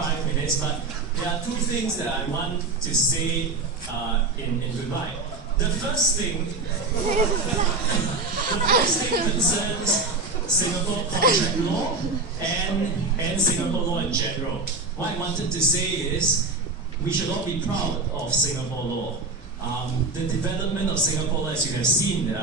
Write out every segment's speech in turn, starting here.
45 minutes, but there are two things that I want to say in goodbye. The first thing concerns Singapore contract law and Singapore law in general. What I wanted to say is we should all be proud of Singapore law. The development of Singapore law, as you have seen,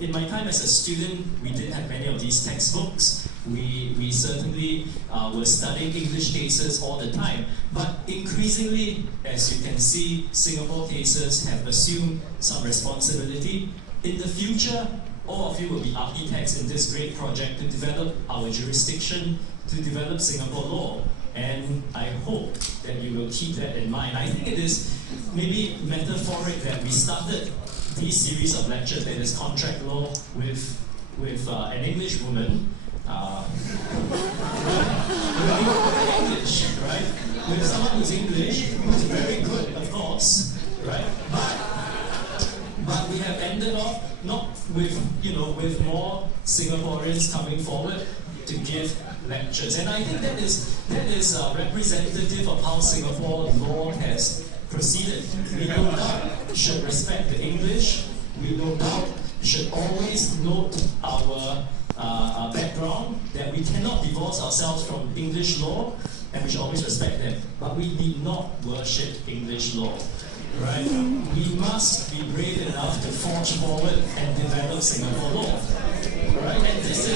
in my time as a student, we didn't have many of these textbooks. We certainly were studying English cases all the time. But increasingly, as you can see, Singapore cases have assumed some responsibility. In the future, all of you will be architects in this great project to develop our jurisdiction, to develop Singapore law. And I hope that you will keep that in mind. I think it is maybe metaphoric that we started this series of lectures, that is contract law, with an English woman, English, right? With someone who's English, who's very good, of course, right? But we have ended off not with, with more Singaporeans coming forward to give lectures. And I think that is representative of how Singapore law has proceeded. We no doubt should respect the English. We no doubt should always note our background, that we cannot divorce ourselves from English law, and we should always respect them. But we need not worship English law. Right? We must be brave enough to forge forward and develop Singapore law. Right? And this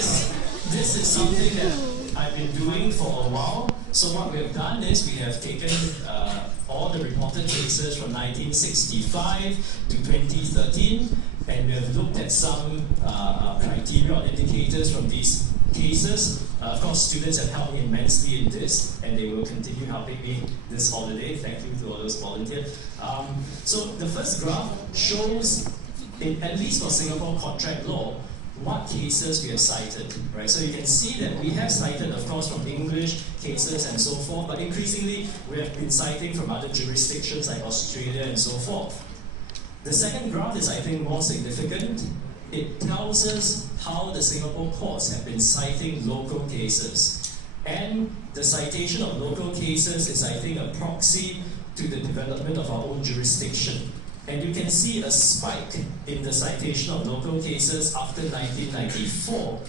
is something that I've been doing for a while. So what we have done is we have taken all the reported cases from 1965 to 2013, and we have looked at some criteria or indicators from these cases. Of course, students have helped me immensely in this, and they will continue helping me this holiday. Thank you to all those volunteers. So the first graph shows, at least for Singapore contract law, what cases we have cited, right? So you can see that we have cited, of course, from English cases and so forth, but increasingly we have been citing from other jurisdictions like Australia and so forth. The second graph is, I think, more significant. It tells us how the Singapore courts have been citing local cases. And the citation of local cases is, I think, a proxy to the development of our own jurisdiction. And you can see a spike in the citation of local cases after 1994.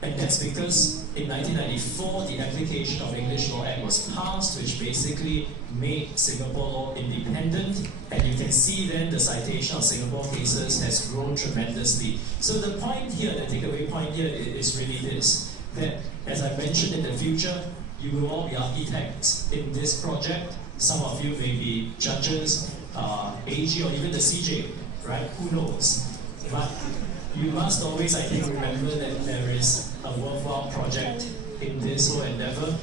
And that's because in 1994, the Application of English Law Act was passed, which basically made Singapore law independent. And you can see then the citation of Singapore cases has grown tremendously. So the point here, the takeaway point here is really this, that as I mentioned, in the future, you will all be architects in this project. Some of you may be judges, AG, or even the CJ, right? Who knows? But you must always, I think, remember that there is a worthwhile project in this whole endeavor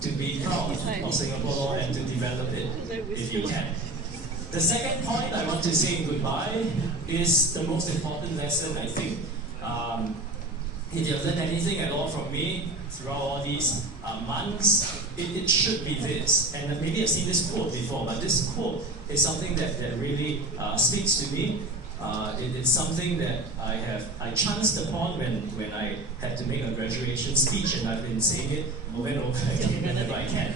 to be proud of Singapore law and to develop it if you can. The second point I want to say in goodbye is the most important lesson, I think. If you have learned anything at all from me throughout all these months, it should be this. And maybe I've seen this quote before, but this quote is something that really speaks to me. It's something that I chanced upon when I had to make a graduation speech, and I've been saying it over and over again whenever I can.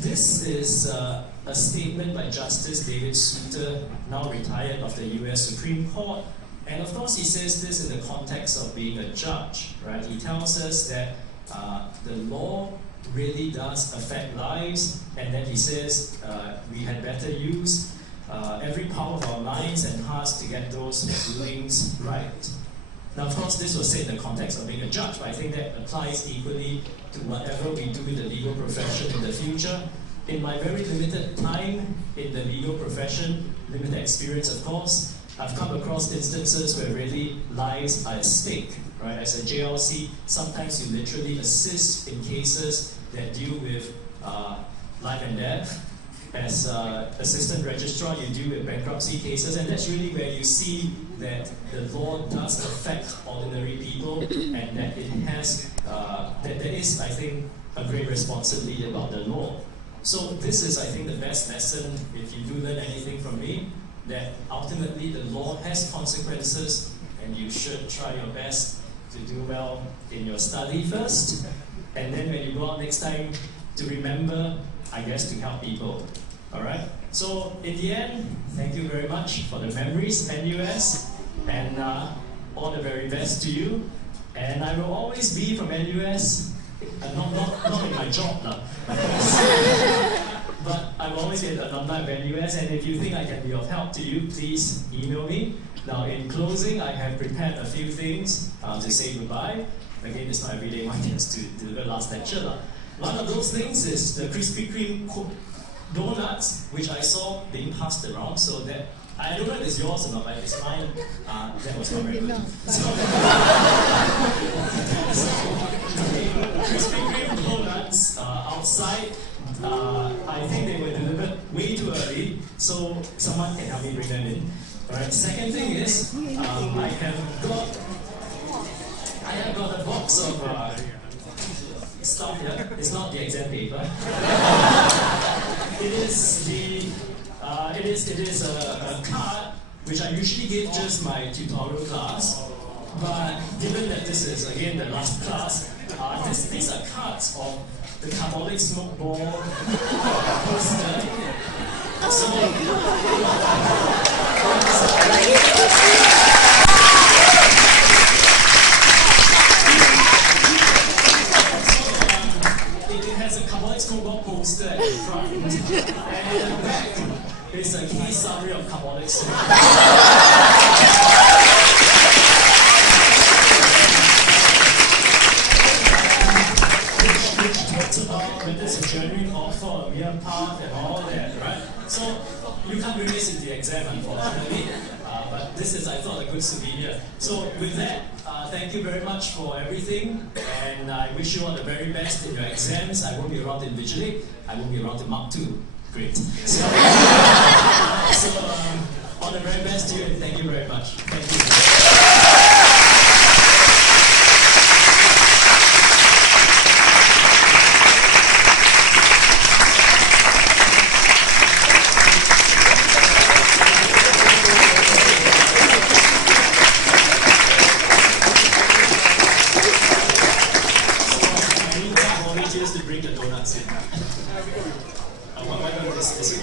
This is a statement by Justice David Souter, now retired, of the US Supreme Court. And of course, he says this in the context of being a judge, right? He tells us that the law really does affect lives, and then he says we had better use every power of our minds and hearts to get those rulings right. Now, of course, this was said in the context of being a judge, but I think that applies equally to whatever we do in the legal profession in the future. In my very limited time in the legal profession, limited experience, of course, I've come across instances where really lives are at stake, right? As a JLC, sometimes you literally assist in cases that deal with life and death. As assistant registrar, you deal with bankruptcy cases, and that's really where you see that the law does affect ordinary people, and that it has, that there is, I think, a great responsibility about the law. So this is, I think, the best lesson, if you do learn anything from me, that ultimately the law has consequences, and you should try your best to do well in your study first, and then when you go out next time, to remember I guess, to help people. Alright? So, in the end, thank you very much for the memories, NUS, and all the very best to you. And I will always be from NUS, not in my job, but I've always been an alumni of NUS, and if you think I can be of help to you, please email me. Now, in closing, I have prepared a few things to say goodbye. Again, it's not every day one gets to deliver last lecture. One of those things is the Krispy Kreme donuts, which I saw being passed around, so that I don't know if it's yours or not, but if it's mine, that was not very good. So, Krispy Kreme donuts outside, I think they were delivered way too early, so someone can help me bring them in. Alright, second thing is, I have got a box of stuff here. It's not the exam paper. It is a card which I usually give just my tutorial class, but given that this is again the last class, these are cards of the Carbolic Smoke Ball poster. It has a Carbolic Smoke Ball poster at the front, and at the back is a key summary of Carbolic Smoke. When there's a genuine offer, a mere path, and all that, right? So you can't bring this in the exam, unfortunately. But this is, I thought, a good souvenir. So with that, thank you very much for everything, and I wish you all the very best in your exams. I won't be around individually. I won't be around to Mark 2. Great. So all the very best to you, and thank you very much. Thank you. To bring the donuts in. Why don't this go?